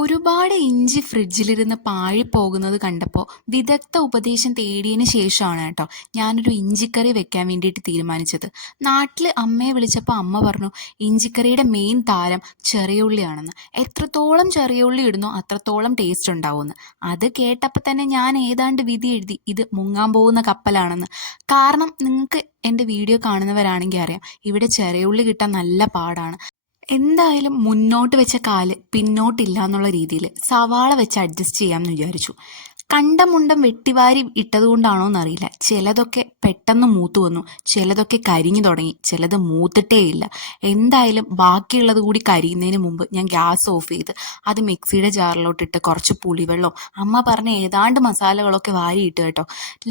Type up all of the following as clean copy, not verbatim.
ഒരുപാട് ഇഞ്ചി ഫ്രിഡ്ജിലിരുന്ന് പാഴിപ്പോകുന്നത് കണ്ടപ്പോൾ വിദഗ്ധ ഉപദേശം തേടിയതിന് ശേഷമാണ് കേട്ടോ ഞാനൊരു ഇഞ്ചിക്കറി വെക്കാൻ വേണ്ടിയിട്ട് തീരുമാനിച്ചത്. നാട്ടിൽ അമ്മയെ വിളിച്ചപ്പോൾ അമ്മ പറഞ്ഞു ഇഞ്ചിക്കറിയുടെ മെയിൻ താരം ചെറിയ ഉള്ളിയാണെന്ന്. എത്രത്തോളം ചെറിയ ഉള്ളി ഇടുന്നോ അത്രത്തോളം ടേസ്റ്റ് ഉണ്ടാവുമെന്ന്. അത് കേട്ടപ്പോൾ തന്നെ ഞാൻ ഏതാണ്ട് വിധി എഴുതി ഇത് മുങ്ങാൻ പോകുന്ന കപ്പലാണെന്ന്. കാരണം നിങ്ങൾക്ക് എൻ്റെ വീഡിയോ കാണുന്നവരാണെങ്കിൽ അറിയാം, ഇവിടെ ചെറിയ ഉള്ളി കിട്ടാൻ നല്ല പാടാണ്. എന്തായാലും മുന്നോട്ട് വെച്ച കാല് പിന്നോട്ടില്ല എന്നുള്ള രീതിയിൽ സവാള വെച്ച് അഡ്ജസ്റ്റ് ചെയ്യാമെന്ന് വിചാരിച്ചു. കണ്ടമുണ്ടം വെട്ടിവാരി ഇട്ടതുകൊണ്ടാണോ എന്നറിയില്ല, ചിലതൊക്കെ പെട്ടെന്ന് മൂത്തു വന്നു, ചിലതൊക്കെ കരിഞ്ഞു തുടങ്ങി, ചിലത് മൂത്തിട്ടേ ഇല്ല. എന്തായാലും ബാക്കിയുള്ളത് കൂടി കരിയുന്നതിന് മുമ്പ് ഞാൻ ഗ്യാസ് ഓഫ് ചെയ്ത് അത് മിക്സിയുടെ ജാറിലോട്ടിട്ട് കുറച്ച് പുളിവെള്ളവും അമ്മ പറഞ്ഞ ഏതാണ്ട് മസാലകളൊക്കെ വാരിയിട്ട് കേട്ടോ.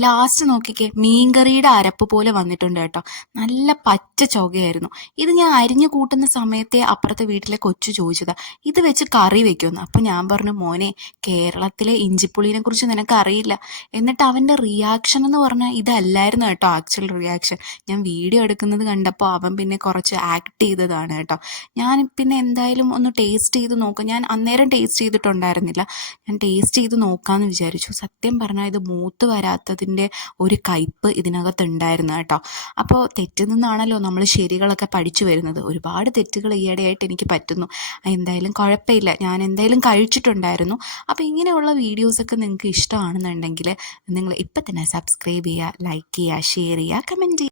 ലാസ്റ്റ് നോക്കിക്കേ, മീൻകറിയുടെ അരപ്പ് പോലെ വന്നിട്ടുണ്ട് കേട്ടോ. നല്ല പച്ച ചുകയായിരുന്നു. ഇത് ഞാൻ അരിഞ്ഞു കൂട്ടുന്ന സമയത്തെ അപ്പുറത്തെ വീട്ടിലെ കൊച്ചു ചോദിച്ചതാ ഇത് വെച്ച് കറി വെക്കുമെന്ന്. അപ്പം ഞാൻ പറഞ്ഞു, മോനെ, കേരളത്തിലെ ഇഞ്ചിപ്പുളിനെ കുറിച്ച് നിനക്ക് അറിയില്ല. എന്നിട്ട് അവൻ്റെ റിയാക്ഷൻ എന്ന് പറഞ്ഞാൽ ഇതല്ലായിരുന്നു കേട്ടോ ആക്ച്വൽ റിയാക്ഷൻ. ഞാൻ വീഡിയോ എടുക്കുന്നത് കണ്ടപ്പോൾ അവൻ പിന്നെ കുറച്ച് ആക്ട് ചെയ്തതാണ് കേട്ടോ. ഞാൻ പിന്നെ എന്തായാലും ഒന്ന് ടേസ്റ്റ് ചെയ്ത് നോക്കാം. ഞാൻ അന്നേരം ടേസ്റ്റ് ചെയ്തിട്ടുണ്ടായിരുന്നില്ല, ഞാൻ ടേസ്റ്റ് ചെയ്ത് നോക്കാമെന്ന് വിചാരിച്ചു. സത്യം പറഞ്ഞാൽ ഇത് മൂത്ത് വരാത്തതിൻ്റെ ഒരു കയ്പ്പ് ഇതിനകത്തുണ്ടായിരുന്നു കേട്ടോ. അപ്പോൾ തെറ്റിൽ നിന്നാണല്ലോ നമ്മൾ ശരികളൊക്കെ പഠിച്ചു വരുന്നത്. ഒരുപാട് തെറ്റുകൾ ഈയിടെയായിട്ട് എനിക്ക് പറ്റുന്നു. എന്തായാലും കുഴപ്പമില്ല, ഞാൻ എന്തായാലും കഴിച്ചിട്ടുണ്ടായിരുന്നു. അപ്പോൾ ഇങ്ങനെയുള്ള വീഡിയോസൊക്കെ നിങ്ങൾക്ക് ഇഷ്ടമാണെന്നുണ്ടെങ്കിൽ നിങ്ങൾ ഇപ്പം തന്നെ സബ്സ്ക്രൈബ് ചെയ്യുക, ലൈക്ക് ചെയ്യുക, ഷെയർ ചെയ്യുക, കമൻറ്റ് ചെയ്യുക.